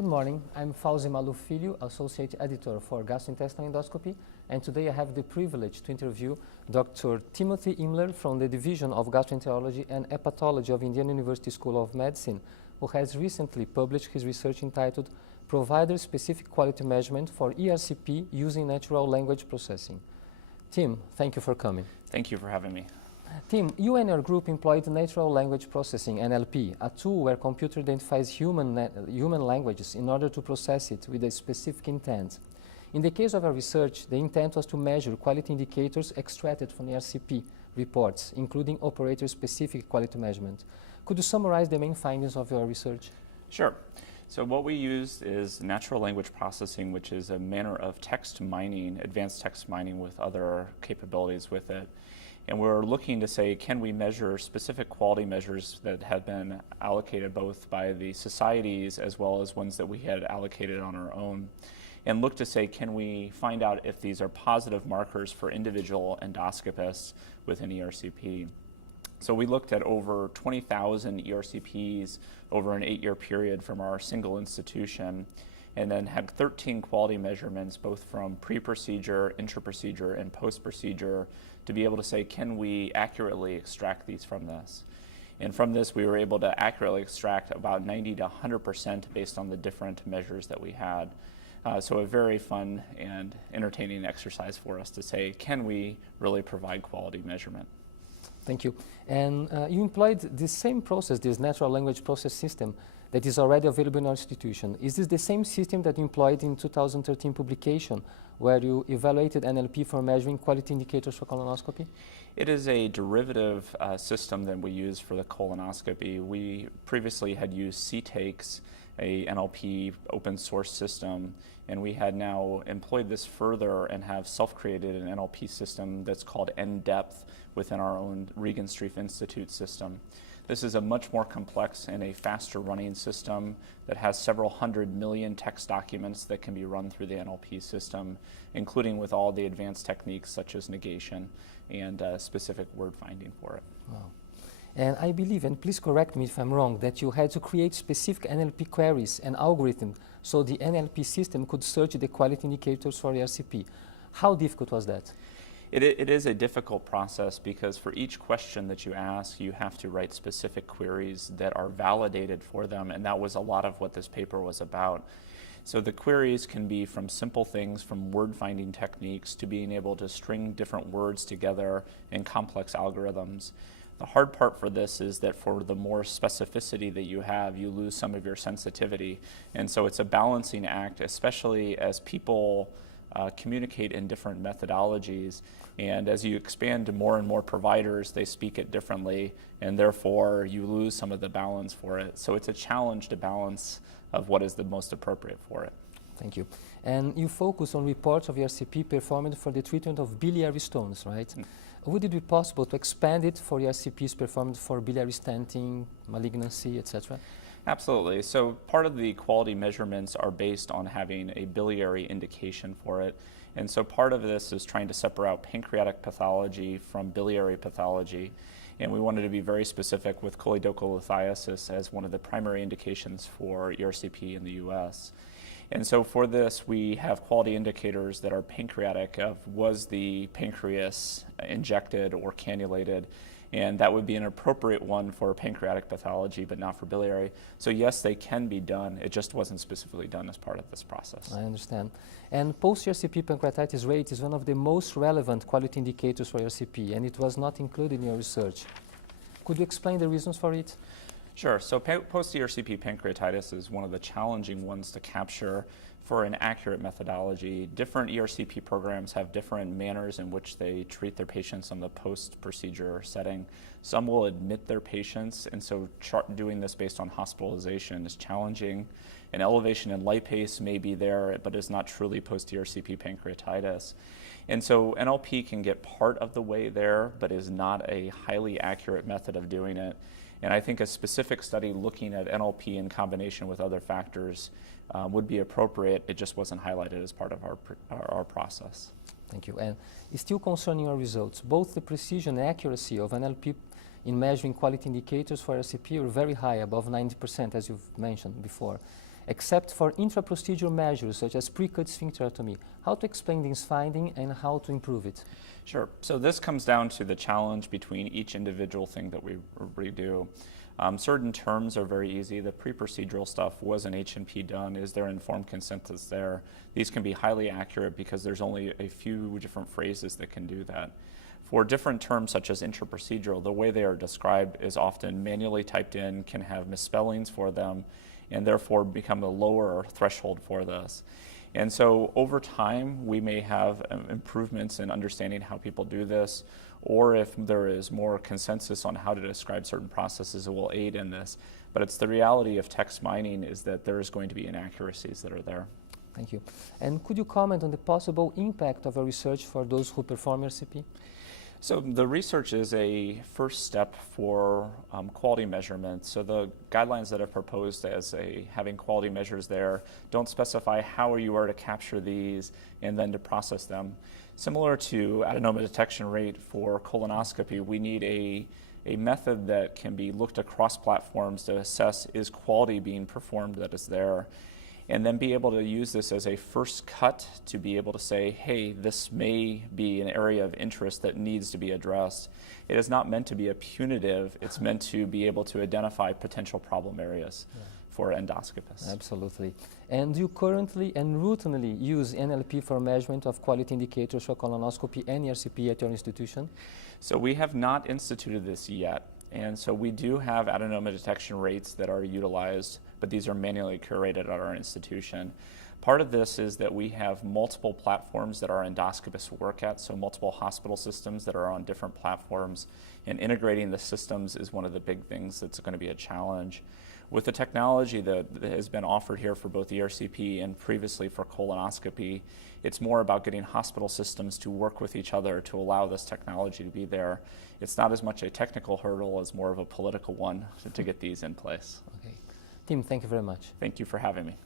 Good morning. I'm Fauzi Maluf Filho, Associate Editor for Gastrointestinal Endoscopy, and today I have the privilege to interview Dr. Timothy Imler from the Division of Gastroenterology and Hepatology of Indiana University School of Medicine, who has recently published his research entitled Provider-Specific Quality Measurement for ERCP Using Natural Language Processing. Tim, thank you for coming. Thank you for having me. Tim, you and your group employed natural language processing, NLP, a tool where computer identifies human languages in order to process it with a specific intent. In the case of our research, the intent was to measure quality indicators extracted from ERCP reports, including operator-specific quality measurement. Could you summarize the main findings of your research? Sure. So what we used is natural language processing, which is a manner of text mining, advanced text mining with other capabilities with it. And we're looking to say, can we measure specific quality measures that have been allocated both by the societies as well as ones that we had allocated on our own, and look to say, can we find out if these are positive markers for individual endoscopists within ERCP. So we looked at over 20,000 ERCPs over an 8-year period from our single institution, and then had 13 quality measurements, both from pre-procedure, intra-procedure, and post-procedure, to be able to say, can we accurately extract these from this? And from this, we were able to accurately extract about 90 to 100% based on the different measures that we had. So a very fun and entertaining exercise for us to say, can we really provide quality measurement? Thank you. And you employed the same process, this natural language process system, that is already available in our institution. Is this the same system that you employed in 2013 publication, where you evaluated NLP for measuring quality indicators for colonoscopy? It is a derivative system that we use for the colonoscopy. We previously had used CTAKES, a NLP open source system, and we had now employed this further and have self-created an NLP system that's called NDepth within our own Regan Street Institute system. This is a much more complex and a faster running system that has several 100 million text documents that can be run through the NLP system, including with all the advanced techniques such as negation and specific word finding for it. Wow. And I believe, and please correct me if I'm wrong, that you had to create specific NLP queries and algorithms so the NLP system could search the quality indicators for ERCP. How difficult was that? It is a difficult process because for each question that you ask, you have to write specific queries that are validated for them, and that was a lot of what this paper was about. So the queries can be from simple things, from word finding techniques, to being able to string different words together in complex algorithms. The hard part for this is that for the more specificity that you have, you lose some of your sensitivity. And so it's a balancing act, especially as people communicate in different methodologies. And as you expand to more and more providers, they speak it differently, and therefore you lose some of the balance for it. So it's a challenge to balance of what is the most appropriate for it. Thank you. And you focus on reports of ERCP performed for the treatment of biliary stones, right? Would it be possible to expand it for ERCPs performed for biliary stenting, malignancy, etc.? Absolutely. So part of the quality measurements are based on having a biliary indication for it. And so part of this is trying to separate out pancreatic pathology from biliary pathology. And we wanted to be very specific with choledocholithiasis as one of the primary indications for ERCP in the US. And so for this, we have quality indicators that are pancreatic of was the pancreas injected or cannulated, and that would be an appropriate one for pancreatic pathology, but not for biliary. So yes, they can be done. It just wasn't specifically done as part of this process. I understand. And post-ERCP pancreatitis rate is one of the most relevant quality indicators for ERCP, and it was not included in your research. Could you explain the reasons for it? Sure. So post-ERCP pancreatitis is one of the challenging ones to capture for an accurate methodology. Different ERCP programs have different manners in which they treat their patients in the post-procedure setting. Some will admit their patients, and so doing this based on hospitalization is challenging. An elevation in lipase may be there, but is not truly post-ERCP pancreatitis. And so NLP can get part of the way there, but is not a highly accurate method of doing it. And I think a specific study looking at NLP in combination with other factors would be appropriate. It just wasn't highlighted as part of our process. Thank you. And still concerning our results, both the precision and accuracy of NLP in measuring quality indicators for ERCP are very high, above 90%, as you've mentioned before. except for intraprocedural measures such as pre-cut sphincterotomy. How to explain this finding and how to improve it? Sure. So this comes down to the challenge between each individual thing that we redo. Certain terms are very easy. The pre-procedural stuff, was an H&P done? Is there informed consent that's there? These can be highly accurate because there's only a few different phrases that can do that. For different terms such as intraprocedural, the way they are described is often manually typed in, can have misspellings for them, and therefore become a lower threshold for this. And so over time, we may have improvements in understanding how people do this, or if there is more consensus on how to describe certain processes, it will aid in this. But it's the reality of text mining is that there is going to be inaccuracies that are there. Thank you. And could you comment on the possible impact of a research for those who perform ERCP? So the research is a first step for quality measurement. So the guidelines that are proposed as having quality measures there don't specify how you are to capture these and then to process them. Similar to adenoma detection rate for colonoscopy, we need a method that can be looked across platforms to assess is quality being performed that is there, and then be able to use this as a first cut to be able to say, hey, this may be an area of interest that needs to be addressed. It is not meant to be a punitive, it's meant to be able to identify potential problem areas for endoscopists. Absolutely. And you currently and routinely use NLP for measurement of quality indicators for colonoscopy and ERCP at your institution? So we have not instituted this yet. And so we do have adenoma detection rates that are utilized, but these are manually curated at our institution. Part of this is that we have multiple platforms that our endoscopists work at, so multiple hospital systems that are on different platforms, and integrating the systems is one of the big things that's going to be a challenge. With the technology that has been offered here for both ERCP and previously for colonoscopy, it's more about getting hospital systems to work with each other to allow this technology to be there. It's not as much a technical hurdle as more of a political one to get these in place. Okay. Tim, thank you very much. Thank you for having me.